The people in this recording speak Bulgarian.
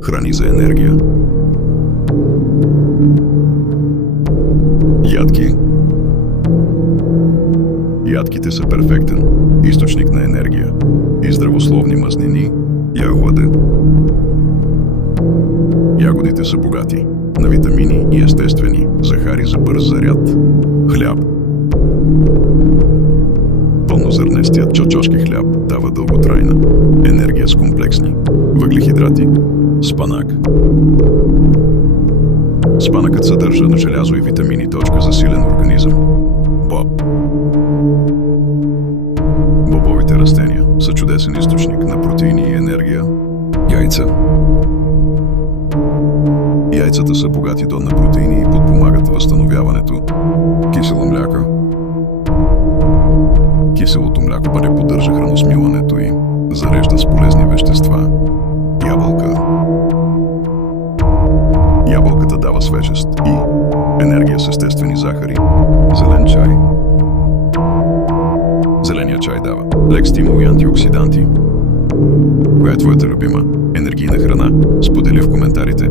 Храни за енергия. Ядки. Ядките са перфектен източник на енергия и здравословни мазнини, ягоди. Ягодите са богати на витамини и естествени захари за бърз заряд. Хляб. Пълнозърнестият чочошки хляб дава дълготрайна енергия с комплексни въглехидрати. Спанак. Спанъкът съдържа на желязо и витамини, за силен организъм. Боб. Бобовите растения са чудесен източник на протеини и енергия. Яйца. Яйцата са богати на протеини и подпомагат възстановяването. Кисело мляко. Киселото мляко поддържа храносмилането и зарежда с полезни вещества. Ябълка. Ябълката дава свежест и енергия с естествени захари. Зелен чай. Зеления чай дава лек стимул и антиоксиданти. Коя е твоята любима енергийна храна? Сподели в коментарите.